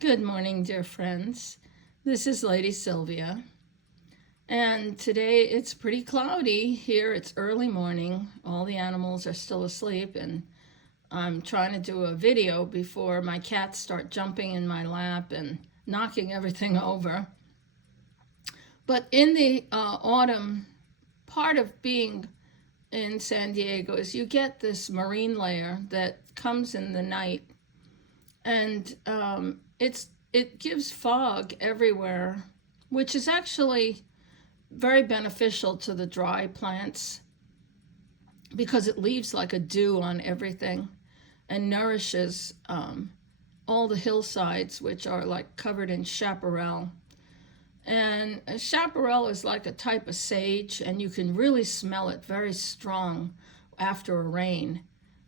Good morning, dear friends. This is Lady Sylvia, and today it's pretty cloudy here. It's early morning. All the animals are still asleep, and I'm trying to do a video before my cats start jumping in my lap and knocking everything over. But in the autumn, part of being in San Diego is you get this marine layer that comes in the night, and it gives fog everywhere, which is actually very beneficial to the dry plants because it leaves like a dew on everything and nourishes all the hillsides, which are like covered in chaparral. And a chaparral is like a type of sage, and you can really smell it very strong after a rain.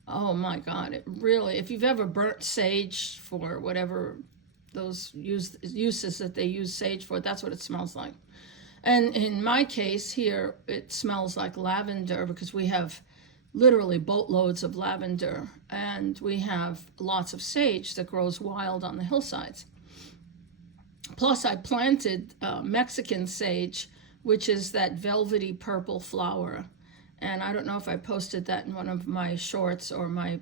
Oh my God, it really, if you've ever burnt sage for whatever those uses that they use sage for, that's what it smells like. And in my case here, it smells like lavender because we have literally boatloads of lavender, and we have lots of sage that grows wild on the hillsides. Plus, I planted Mexican sage, which is that velvety purple flower. And I don't know if I posted that in one of my shorts or my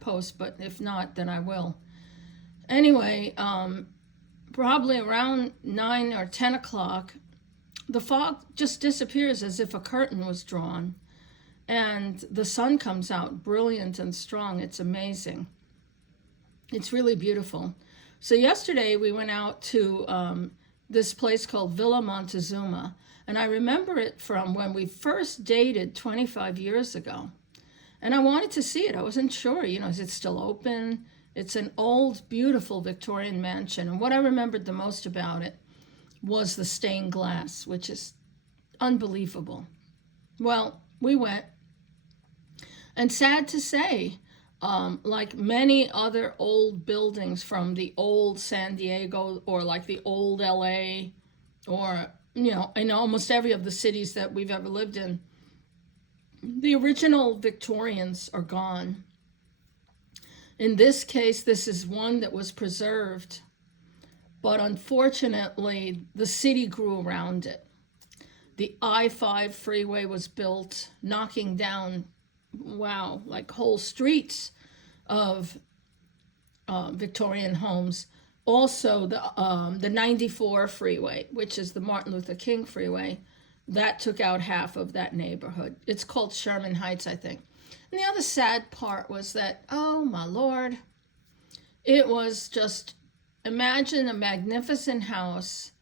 posts, but if not, then I will. Anyway, probably around 9 or 10 o'clock, the fog just disappears as if a curtain was drawn, and the sun comes out brilliant and strong. It's amazing. It's really beautiful. So yesterday we went out to this place called Villa Montezuma, and I remember it from when we first dated 25 years ago. And I wanted to see it. I wasn't sure, is it still open? It's an old, beautiful Victorian mansion. And what I remembered the most about it was the stained glass, which is unbelievable. Well, we went, and sad to say, like many other old buildings from the old San Diego or like the old LA or, in almost every of the cities that we've ever lived in, the original Victorians are gone. In this case, this is one that was preserved, but unfortunately, the city grew around it. The I-5 freeway was built, knocking down, like whole streets of Victorian homes. Also, the 94 freeway, which is the Martin Luther King freeway, that took out half of that neighborhood. It's called Sherman Heights, I think. And the other sad part was that, oh my Lord, it was just, imagine a magnificent house,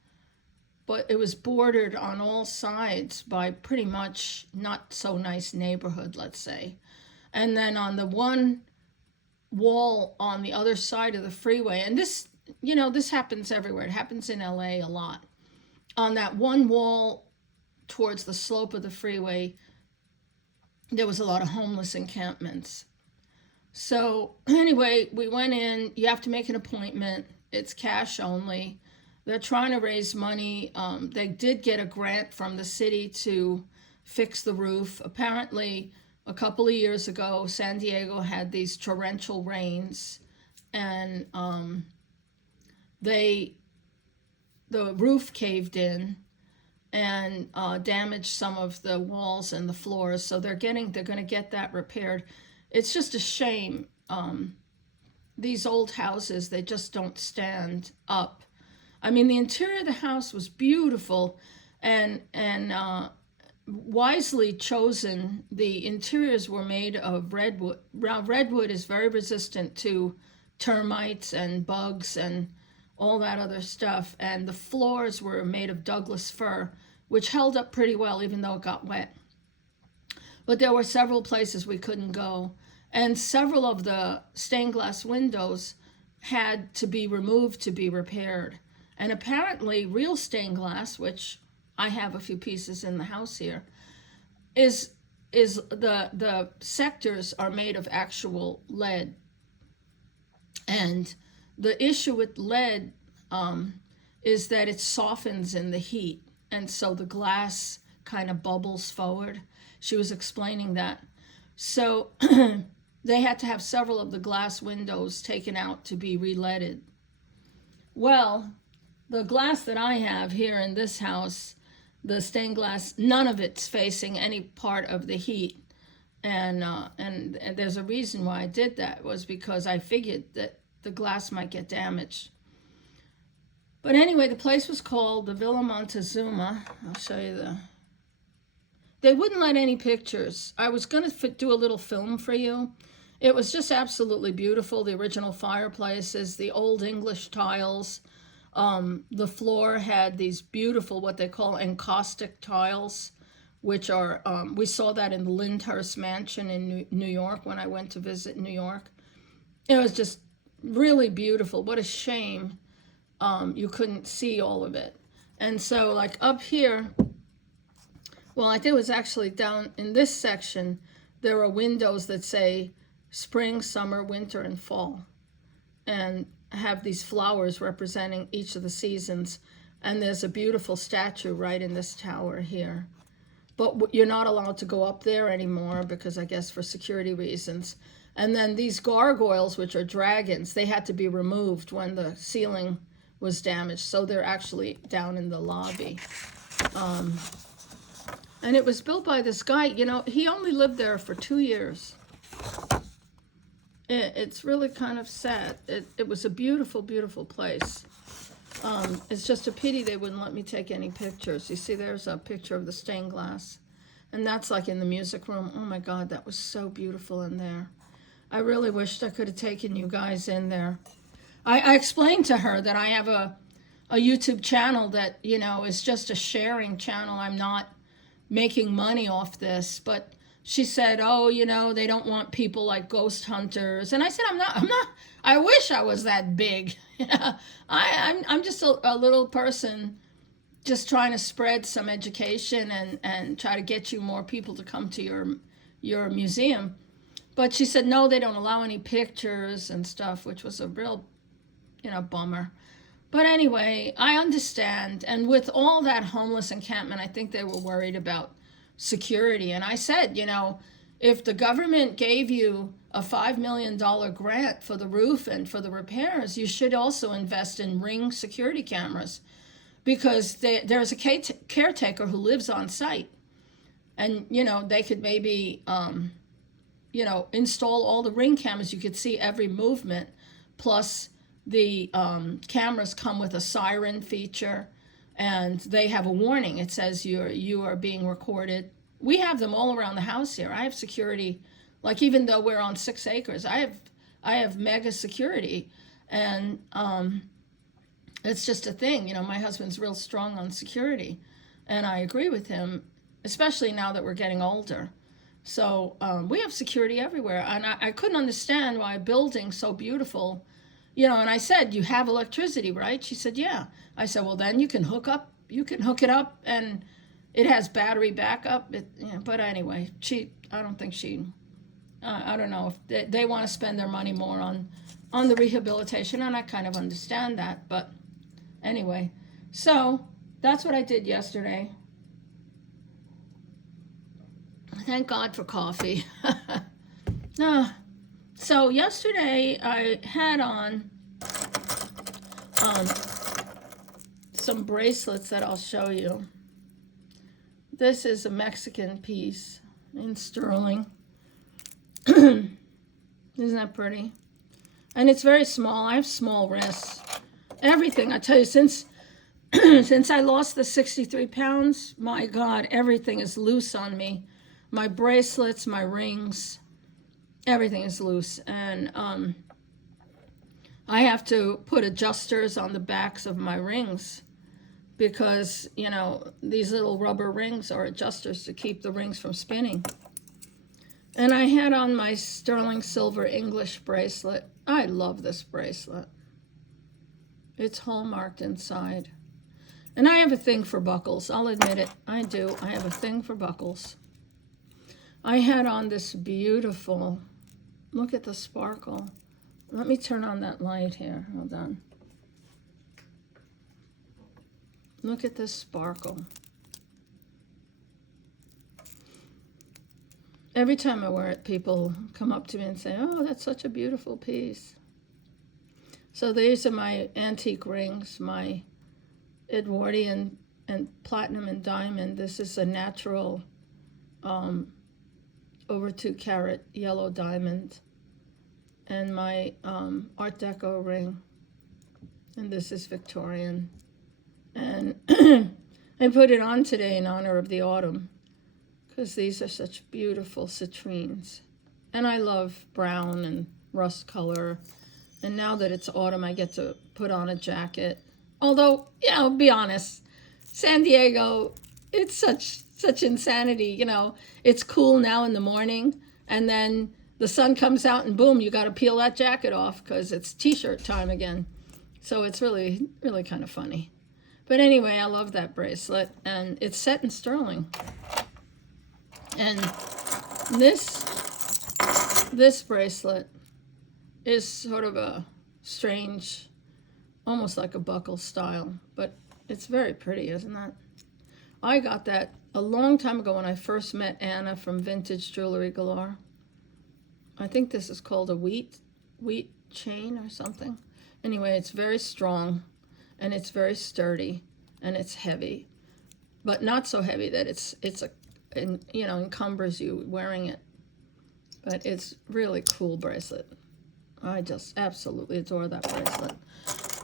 but it was bordered on all sides by pretty much not so nice neighborhood, let's say. And then on the one wall on the other side of the freeway, and this, this happens everywhere. It happens in LA a lot. On that one wall towards the slope of the freeway, there was a lot of homeless encampments. So anyway, we went in. You have to make an appointment. It's cash only. They're trying to raise money. They did get a grant from the city to fix the roof. Apparently, a couple of years ago, San Diego had these torrential rains, and the roof caved in and damaged some of the walls and the floors. So they're going to get that repaired. It's just a shame. These old houses, they just don't stand up. I mean, the interior of the house was beautiful and wisely chosen. The interiors were made of redwood. Redwood is very resistant to termites and bugs and all that other stuff. And the floors were made of Douglas fir, which held up pretty well even though it got wet. But there were several places we couldn't go. And several of the stained glass windows had to be removed to be repaired. And apparently real stained glass, which I have a few pieces in the house here, is the sectors are made of actual lead. And the issue with lead is that it softens in the heat, and so the glass kind of bubbles forward. She was explaining that. So they had to have several of the glass windows taken out to be re-leaded. Well, the glass that I have here in this house, the stained glass, none of it's facing any part of the heat. And there's a reason why I did that, was because I figured that the glass might get damaged. But anyway, the place was called the Villa Montezuma. I'll show you they wouldn't let any pictures. I was going to do a little film for you. It was just absolutely beautiful. The original fireplaces, the old English tiles. The floor had these beautiful, what they call encaustic tiles, which are, we saw that in the Lyndhurst Mansion in New York when I went to visit New York. It was just really beautiful. What a shame you couldn't see all of it. And so like up here, well, I think it was actually down in this section, there are windows that say spring, summer, winter, and fall, and have these flowers representing each of the seasons. And there's a beautiful statue right in this tower here. But you're not allowed to go up there anymore because I guess for security reasons. And then these gargoyles, which are dragons, they had to be removed when the ceiling was damaged. So they're actually down in the lobby. And it was built by this guy, you know, he only lived there for 2 years. It's really kind of sad. It was a beautiful, beautiful place. It's just a pity they wouldn't let me take any pictures. You see, there's a picture of the stained glass. And that's like in the music room. Oh my God, that was so beautiful in there. I really wished I could have taken you guys in there. I explained to her that I have a YouTube channel that, you know, is just a sharing channel. I'm not making money off this, but she said, oh, you know, they don't want people like ghost hunters. And I said, I'm not, I wish I was that big. I'm just a little person just trying to spread some education and try to get you more people to come to your museum. But she said, no, they don't allow any pictures and stuff, which was a real, you know, bummer. But anyway, I understand. And with all that homeless encampment, I think they were worried about security. And I said, you know, if the government gave you a $5 million grant for the roof and for the repairs, you should also invest in Ring security cameras, because there's a caretaker who lives on site. And, you know, they could maybe, you know, install all the Ring cameras. You could see every movement, plus the cameras come with a siren feature, and they have a warning. It says you are being recorded. We have them all around the house here. I have security, like even though we're on 6 acres, I have mega security, and it's just a thing. You know, my husband's real strong on security, and I agree with him, especially now that we're getting older. So we have security everywhere, and I couldn't understand why a building so beautiful. You know, and I said, you have electricity, right? She said, yeah. I said, well, then you can hook it up, and it has battery backup. But anyway, I don't think I don't know if they want to spend their money more on the rehabilitation, and I kind of understand that. But anyway, so that's what I did yesterday. Thank God for coffee. So yesterday I had on some bracelets that I'll show you. This is a Mexican piece in sterling. Isn't that pretty? And it's very small. I have small wrists. Everything, I tell you, since I lost the 63 pounds, my God, everything is loose on me. My bracelets, my rings, everything is loose. And I have to put adjusters on the backs of my rings, because, you know, these little rubber rings are adjusters to keep the rings from spinning. And I had on my sterling silver English bracelet. I love this bracelet. It's hallmarked inside. And I have a thing for buckles. I'll admit it. I do. I have a thing for buckles. I had on this beautiful, look at the sparkle. Let me turn on that light here. Hold on. Look at this sparkle. Every time I wear it, people come up to me and say, oh, that's such a beautiful piece. So these are my antique rings, my Edwardian and platinum and diamond. This is a natural over 2 carat yellow diamond. And my Art Deco ring. And this is Victorian. And I put it on today in honor of the autumn, because these are such beautiful citrines. And I love brown and rust color. And now that it's autumn, I get to put on a jacket. Although, you know, be honest, San Diego, it's such insanity, you know. It's cool now in the morning, and then the sun comes out and boom, you got to peel that jacket off because it's t-shirt time again. So it's really, really kind of funny. But anyway, I love that bracelet, and it's set in sterling. And this bracelet is sort of a strange, almost like a buckle style, but it's very pretty, isn't it? I got that a long time ago when I first met Anna from Vintage Jewelry Galore. I think this is called a wheat chain or something. Anyway, it's very strong, and it's very sturdy, and it's heavy, but not so heavy that it's you know, encumbers you wearing it. But it's really cool bracelet. I just absolutely adore that bracelet.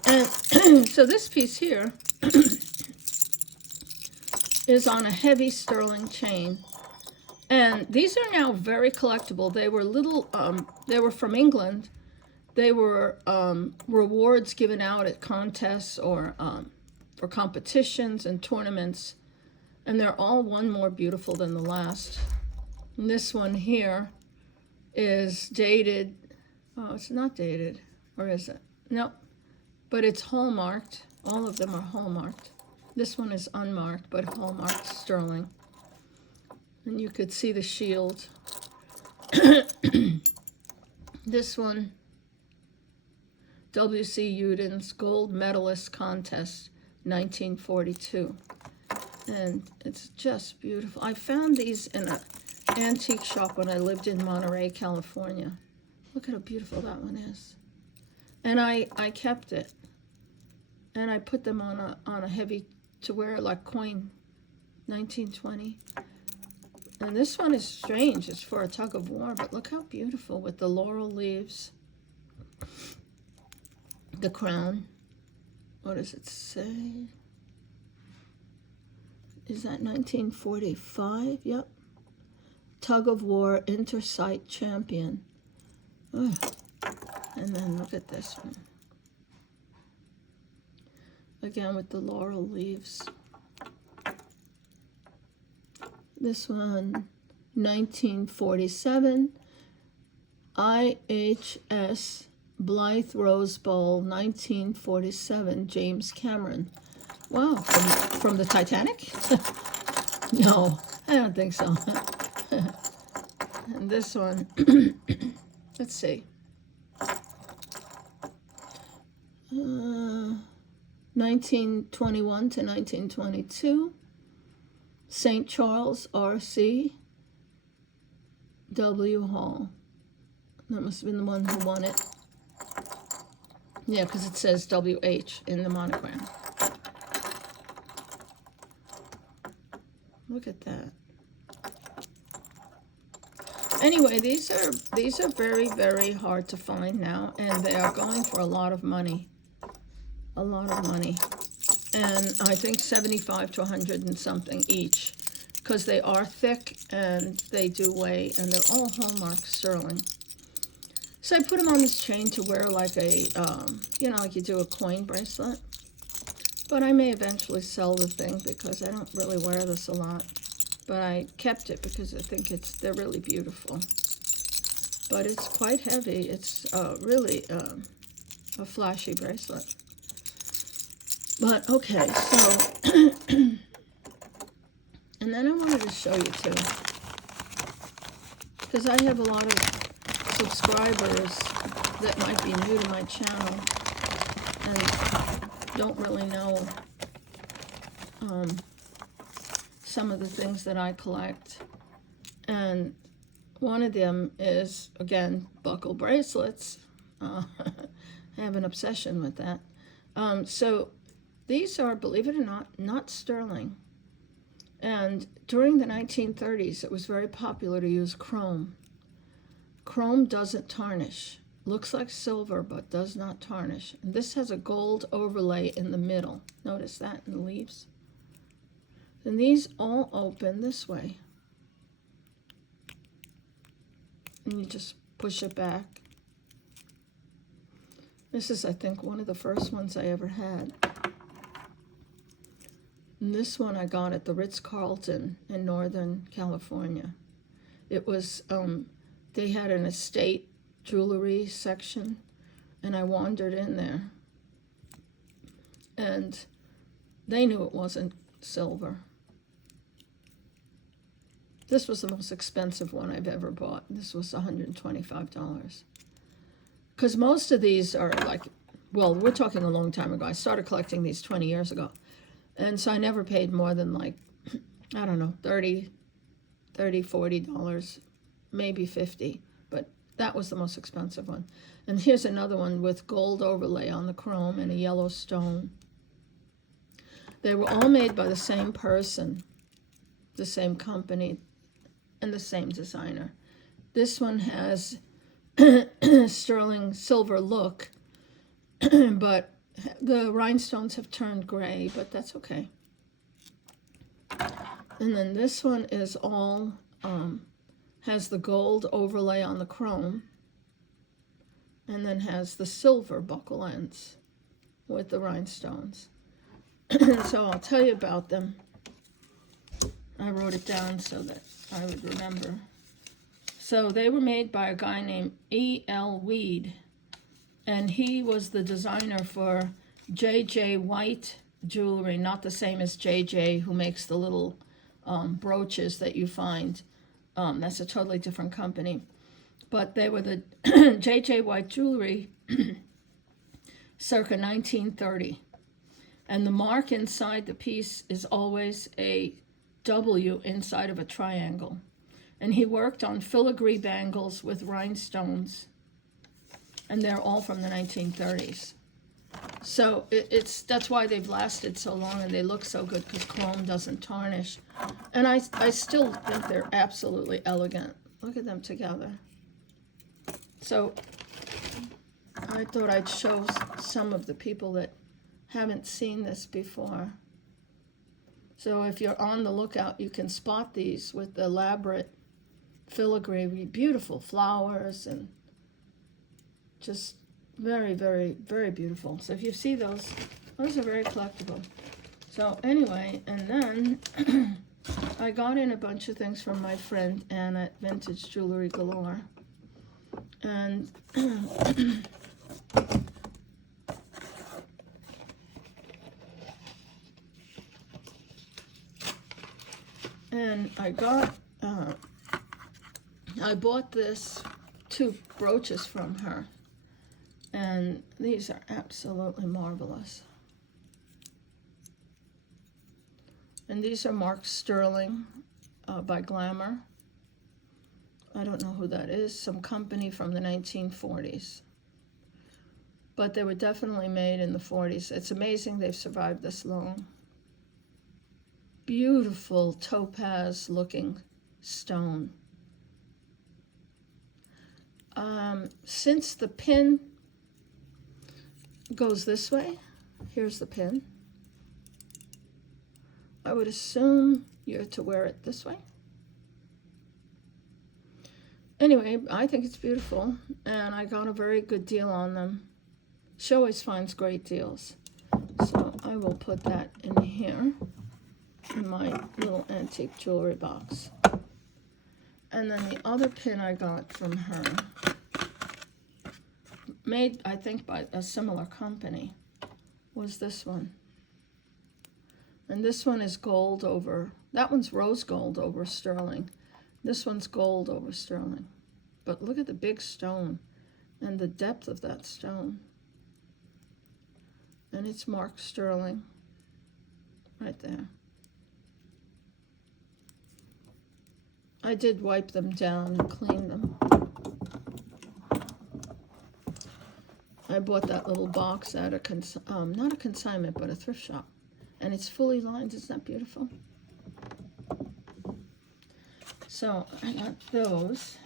And so this piece here is on a heavy sterling chain. And these are now very collectible. They were little, they were from England. They were rewards given out at contests or for competitions and tournaments. And they're all one more beautiful than the last. And this one here is dated. Oh, it's not dated. Or is it? No. But it's hallmarked. All of them are hallmarked. This one is unmarked, but hallmarked sterling. And you could see the shield. This one, W.C. Uden's Gold Medalist Contest, 1942. And it's just beautiful. I found these in an antique shop when I lived in Monterey, California. Look at how beautiful that one is. And I kept it. And I put them on a heavy to wear, like coin, 1920. And this one is strange. It's for a tug of war, but look how beautiful with the laurel leaves. The crown. What does it say? Is that 1945? Yep. Tug of war Intersight Champion. Ugh. And then look at this one. Again with the laurel leaves. This one, 1947, IHS Blythe Rose Bowl, 1947, James Cameron. Wow, from the Titanic? No, I don't think so. And this one, let's see. 1921 to 1922. St. Charles, R.C. W. Hall. That must have been the one who won it. Yeah, because it says W.H. in the monogram. Look at that. Anyway, these are very, very hard to find now, and they are going for a lot of money. A lot of money. And I think 75 to 100 and something each, because they are thick and they do weigh, and they're all hallmark sterling. So I put them on this chain to wear like a, you know, like you do a coin bracelet. But I may eventually sell the thing because I don't really wear this a lot. But I kept it because I think they're really beautiful. But it's quite heavy. It's really a flashy bracelet. But okay, so, and then I wanted to show you too, because I have a lot of subscribers that might be new to my channel and don't really know some of the things that I collect. And one of them is, again, buckle bracelets. I have an obsession with that. So these are, believe it or not sterling. And during the 1930s, it was very popular to use chrome. Chrome doesn't tarnish. Looks like silver, but does not tarnish. And this has a gold overlay in the middle. Notice that in the leaves. And these all open this way. And you just push it back. This is, I think, one of the first ones I ever had. And this one I got at the Ritz-Carlton in Northern California. It was, they had an estate jewelry section, and I wandered in there. And they knew it wasn't silver. This was the most expensive one I've ever bought. This was $125. Because most of these are like, well, we're talking a long time ago. I started collecting these 20 years ago. And so I never paid more than like, I don't know, $30, $40, maybe $50. But that was the most expensive one. And here's another one with gold overlay on the chrome and a yellow stone. They were all made by the same person, the same company, and the same designer. This one has sterling silver look, but the rhinestones have turned gray, but that's okay. And then this one is all, has the gold overlay on the chrome, and then has the silver buckle ends with the rhinestones. So I'll tell you about them. I wrote it down so that I would remember. So they were made by a guy named E.L. Weed, and he was the designer for J.J. White Jewelry, not the same as J.J. who makes the little brooches that you find. That's a totally different company. But they were the J.J. White Jewelry circa 1930. And the mark inside the piece is always a W inside of a triangle. And he worked on filigree bangles with rhinestones. And they're all from the 1930s. So that's why they've lasted so long and they look so good, because chrome doesn't tarnish. And I still think they're absolutely elegant. Look at them together. So I thought I'd show some of the people that haven't seen this before. So if you're on the lookout, you can spot these with elaborate filigree, beautiful flowers, and just very, very, very beautiful. So if you see those are very collectible. So anyway, and then I got in a bunch of things from my friend Anna at Vintage Jewelry Galore. And and I bought this 2 brooches from her, and these are absolutely marvelous. And these are marked sterling by Glamour. I don't know who that is, some company from the 1940s. But they were definitely made in the 40s. It's amazing they've survived this long. Beautiful topaz looking stone. Since the pin goes this way, here's the pin, I would assume you're to wear it this way. Anyway, I think it's beautiful, and I got a very good deal on them. She always finds great deals. So I will put that in here, in my little antique jewelry box. And then the other pin I got from her, made, I think, by a similar company, was this one. And this one is gold over, that one's rose gold over sterling. This one's gold over sterling. But look at the big stone and the depth of that stone. And it's marked sterling right there. I did wipe them down and clean them. I bought that little box at a, not a consignment, but a thrift shop. And it's fully lined. Isn't that beautiful? So I got those.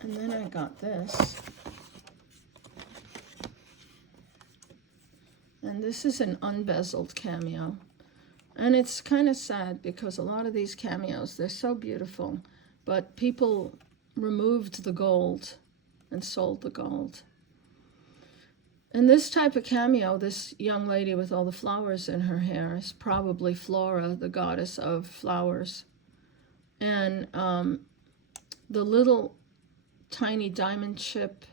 And then I got this. And this is an unbezeled cameo. And it's kind of sad because a lot of these cameos, they're so beautiful, but people removed the gold and sold the gold. And this type of cameo, this young lady with all the flowers in her hair, is probably Flora, the goddess of flowers. And the little tiny diamond chip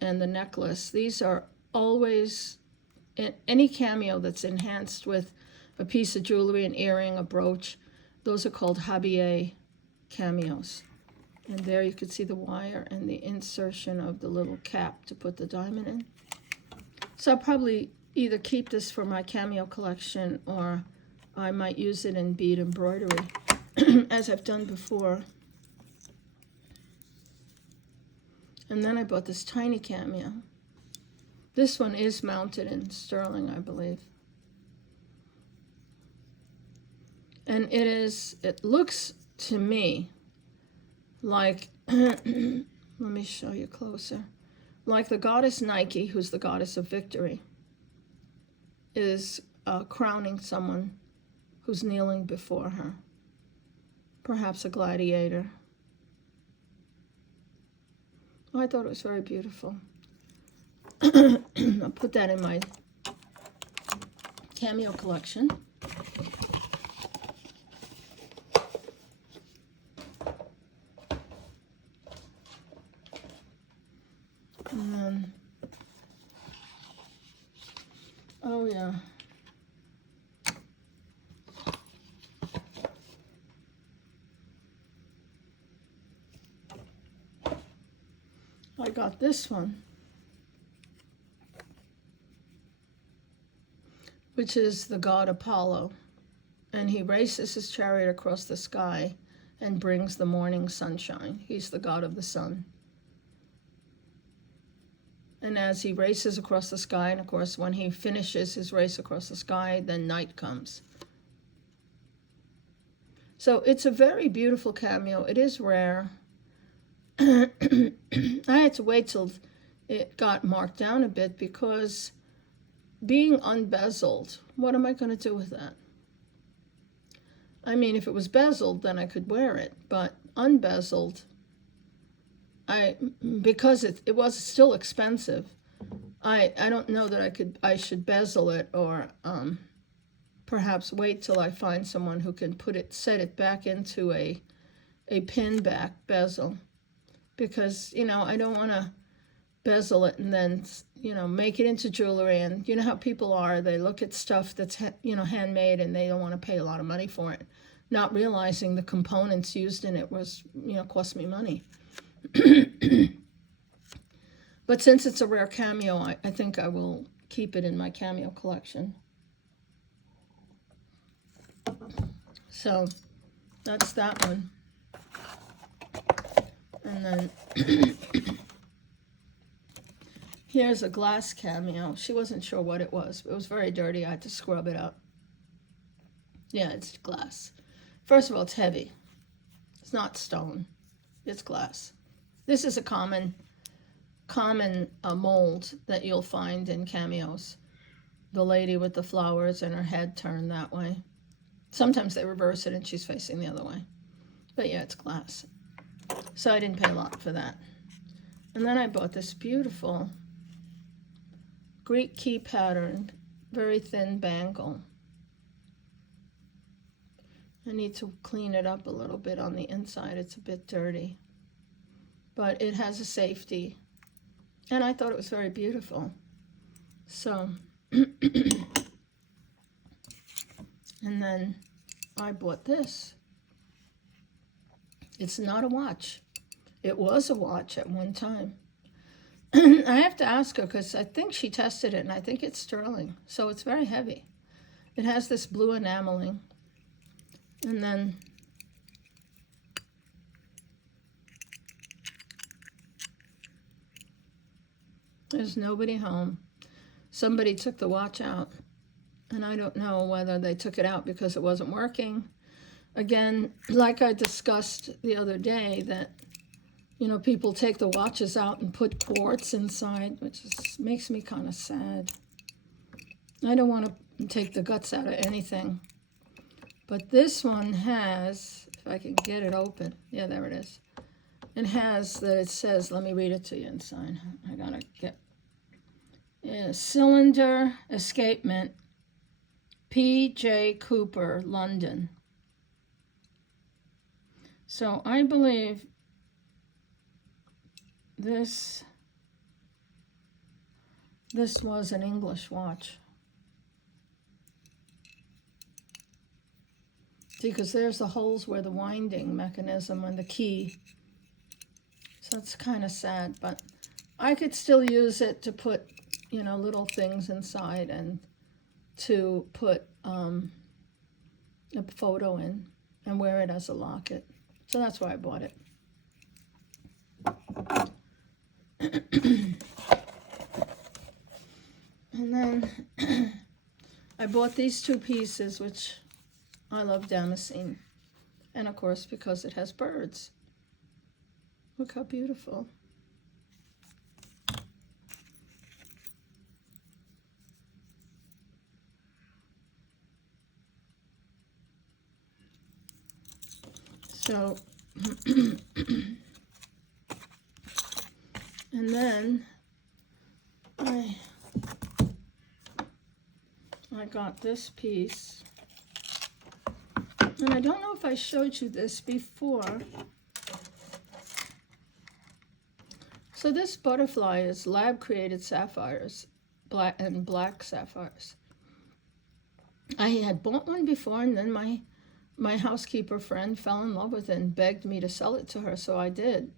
and the necklace, these are always, any cameo that's enhanced with a piece of jewelry, an earring, a brooch, those are called habillé cameos. And there you can see the wire and the insertion of the little cap to put the diamond in. So I'll probably either keep this for my cameo collection or I might use it in bead embroidery, as I've done before. And then I bought this tiny cameo. This one is mounted in sterling, I believe. And it looks to me like, let me show you closer, like the goddess Nike, who's the goddess of victory, is crowning someone who's kneeling before her, perhaps a gladiator. I thought it was very beautiful. I'll put that in my cameo collection. And then, oh yeah. I got this one, which is the god Apollo, and he races his chariot across the sky and brings the morning sunshine. He's the god of the sun. And as he races across the sky, and of course when he finishes his race across the sky, then night comes. So it's a very beautiful cameo. It is rare. I had to wait till it got marked down a bit because being unbezeled, what am I going to do with that? I mean, if it was bezeled, then I could wear it, but unbezeled, because it was still expensive, I don't know that I should bezel it, or perhaps wait till I find someone who can set it back into a pin back bezel. Because, I don't want to bezel it and then, make it into jewelry. And you know how people are, they look at stuff that's, handmade, and they don't want to pay a lot of money for it, not realizing the components used in it was, cost me money. But since it's a rare cameo, I think I will keep it in my cameo collection. So that's that one. And then here's a glass cameo. She wasn't sure what it was. It was very dirty. I had to scrub it up. Yeah, it's glass. First of all, it's heavy. It's not stone. It's glass. This is a common mold that you'll find in cameos. The lady with the flowers and her head turned that way. Sometimes they reverse it and she's facing the other way. But yeah, it's glass. So I didn't pay a lot for that. And then I bought this beautiful Greek key pattern, very thin bangle. I need to clean it up a little bit on the inside. It's a bit dirty. But it has a safety. And I thought it was very beautiful. So, and then I bought this. It's not a watch. It was a watch at one time. I have to ask her because I think she tested it and I think it's sterling. So it's very heavy. It has this blue enameling. And then There's nobody home. Somebody took the watch out, and I don't know whether they took it out because it wasn't working. Again, like I discussed the other day, that, you know, people take the watches out and put quartz inside, which makes me kind of sad. I don't want to take the guts out of anything. But this one has, if I can get it open, yeah, there it is. It has that, it says, let me read it to you inside. I gotta get, yeah, cylinder escapement, P.J. Cooper, London. So I believe this was an English watch. See, because there's the holes where the winding mechanism and the key. So it's kind of sad, but I could still use it to put, you know, little things inside and to put a photo in and wear it as a locket. So that's why I bought it. And then I bought these two pieces, which I love damascene. And of course, because it has birds. Look how beautiful. So, and then I got this piece, and I don't know if I showed you this before. So this butterfly is lab-created sapphires, black sapphires. I had bought one before, and then my housekeeper friend fell in love with it and begged me to sell it to her, so I did.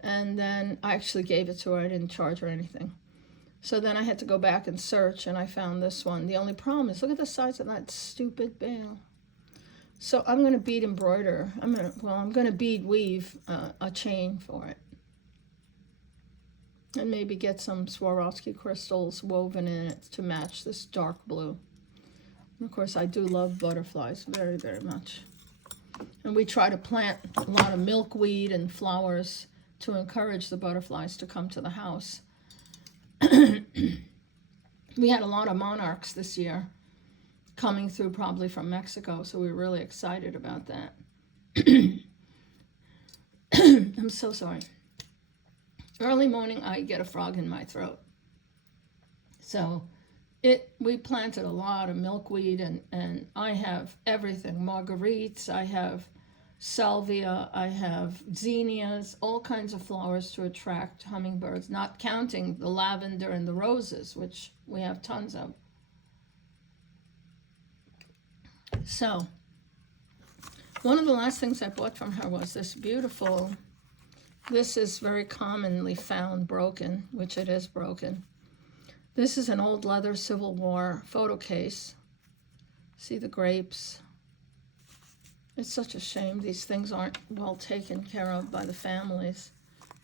And then I actually gave it to her. I didn't charge her anything. So then I had to go back and search, and I found this one. The only problem is, look at the size of that stupid bale. So I'm going to bead embroider. I'm going to bead weave a chain for it. And maybe get some Swarovski crystals woven in it to match this dark blue. And of course, I do love butterflies very, very much. And we try to plant a lot of milkweed and flowers to encourage the butterflies to come to the house. We had a lot of monarchs this year coming through, probably from Mexico, so we were really excited about that. I'm so sorry. Early morning, I get a frog in my throat. So we planted a lot of milkweed, and I have everything. Marguerites, I have salvia, I have zinnias, all kinds of flowers to attract hummingbirds, not counting the lavender and the roses, which we have tons of. So one of the last things I bought from her was this beautiful, this is very commonly found broken, which it is broken. This is an old leather Civil War photo case. See the grapes? It's such a shame these things aren't well taken care of by the families.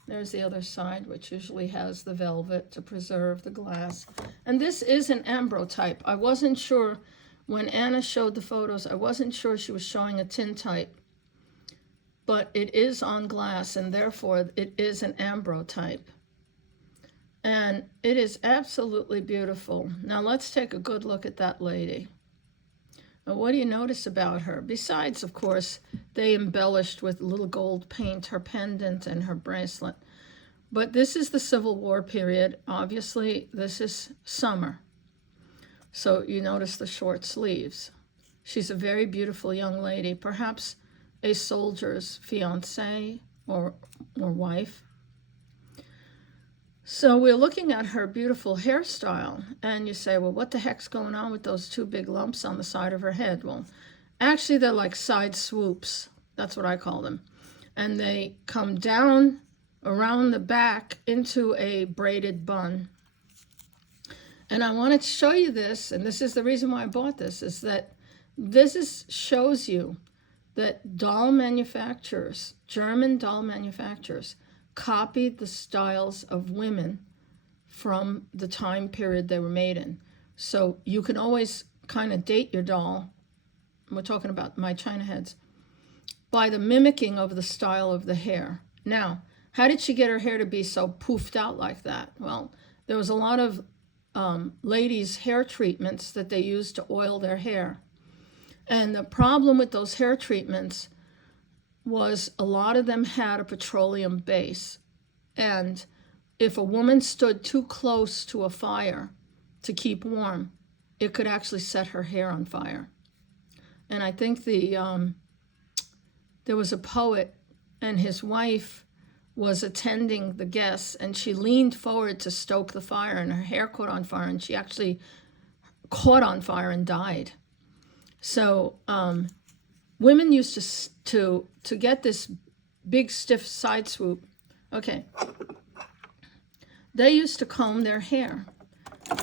There's the other side, which usually has the velvet to preserve the glass. And this is an ambrotype. I wasn't sure, when Anna showed the photos, I wasn't sure she was showing a tintype. But it is on glass, and therefore it is an ambrotype. And it is absolutely beautiful. Now let's take a good look at that lady. Now, what do you notice about her? Besides, of course, they embellished with little gold paint her pendant and her bracelet. But this is the Civil War period. Obviously, this is summer. So you notice the short sleeves. She's a very beautiful young lady, perhaps a soldier's fiancée or wife. So we're looking at her beautiful hairstyle, and you say, well, what the heck's going on with those two big lumps on the side of her head? Well, actually, they're like side swoops. That's what I call them. And they come down around the back into a braided bun. And I wanted to show you this, and this is the reason why I bought this, is that this shows you that doll manufacturers, German doll manufacturers, copied the styles of women from the time period they were made in. So you can always kind of date your doll, we're talking about my china heads, by the mimicking of the style of the hair. Now, how did she get her hair to be so poofed out like that? Well, there was a lot of ladies' hair treatments that they used to oil their hair. And the problem with those hair treatments was a lot of them had a petroleum base. And if a woman stood too close to a fire to keep warm, it could actually set her hair on fire. And I think there was a poet, and his wife was attending the guests, and she leaned forward to stoke the fire, and her hair caught on fire, and she actually caught on fire and died. So women used to get this big stiff side swoop. Okay, they used to comb their hair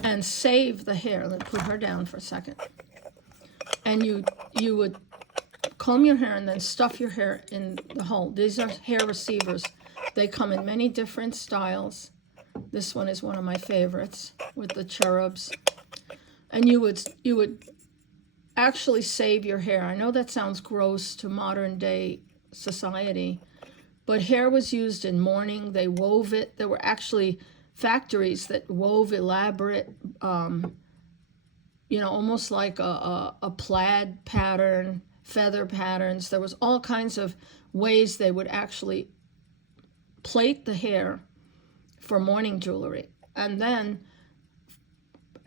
and save the hair. Let's put her down for a second. And you would comb your hair and then stuff your hair in the hole. These are hair receivers. They come in many different styles. This one is one of my favorites with the cherubs. And you would actually save your hair. I know that sounds gross to modern day society, but hair was used in mourning. They wove it. There were actually factories that wove elaborate, almost like a plaid pattern, feather patterns. There was all kinds of ways they would actually plait the hair for mourning jewelry. And then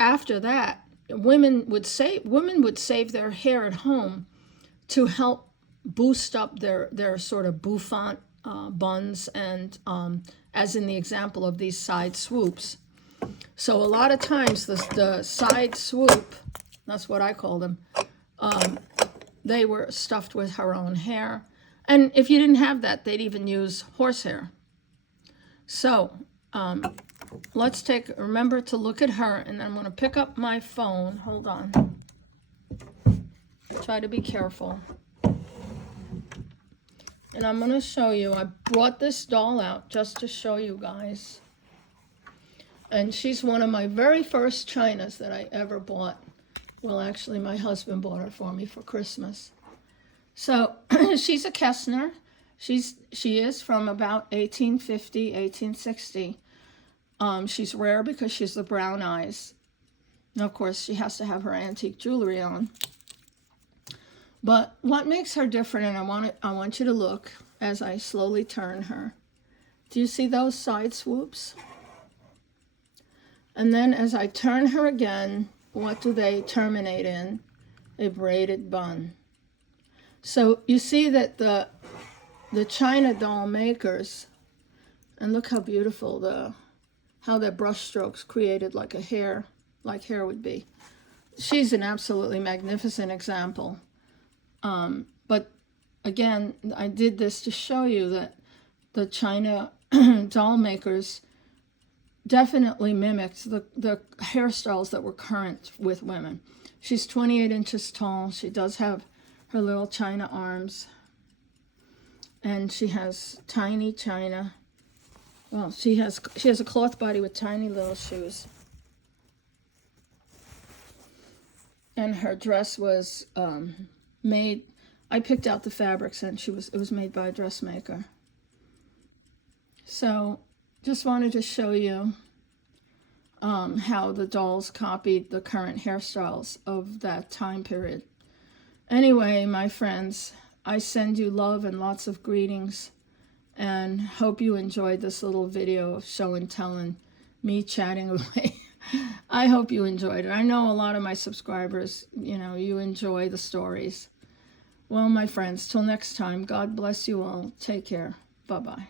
after that, women would save their hair at home to help boost up their sort of bouffant buns, and as in the example of these side swoops. So a lot of times the side swoop, that's what I call them, they were stuffed with her own hair. And if you didn't have that, they'd even use horsehair. So remember to look at her, and I'm going to pick up my phone. Hold on. Try to be careful. And I'm going to show you, I brought this doll out just to show you guys. And she's one of my very first chinas that I ever bought. Well, actually, my husband bought her for me for Christmas. So she's a Kessner. She is from about 1850, 1860. She's rare because she's the brown eyes. Now, of course, she has to have her antique jewelry on. But what makes her different, and I want you to look as I slowly turn her. Do you see those side swoops? And then as I turn her again, what do they terminate in? A braided bun. So you see that the China doll makers, and look how beautiful how their brush strokes created like hair would be. She's an absolutely magnificent example. But again, I did this to show you that the China doll makers definitely mimicked the hairstyles that were current with women. She's 28 inches tall. She does have her little China arms. And she has tiny China. Well, she has a cloth body with tiny little shoes. And her dress was made, I picked out the fabrics, and it was made by a dressmaker. So just wanted to show you how the dolls copied the current hairstyles of that time period. Anyway, my friends, I send you love and lots of greetings, and hope you enjoyed this little video of show and tell and me chatting away. I hope you enjoyed it. I know a lot of my subscribers, you enjoy the stories. Well, my friends, till next time, God bless you all. Take care. Bye-bye.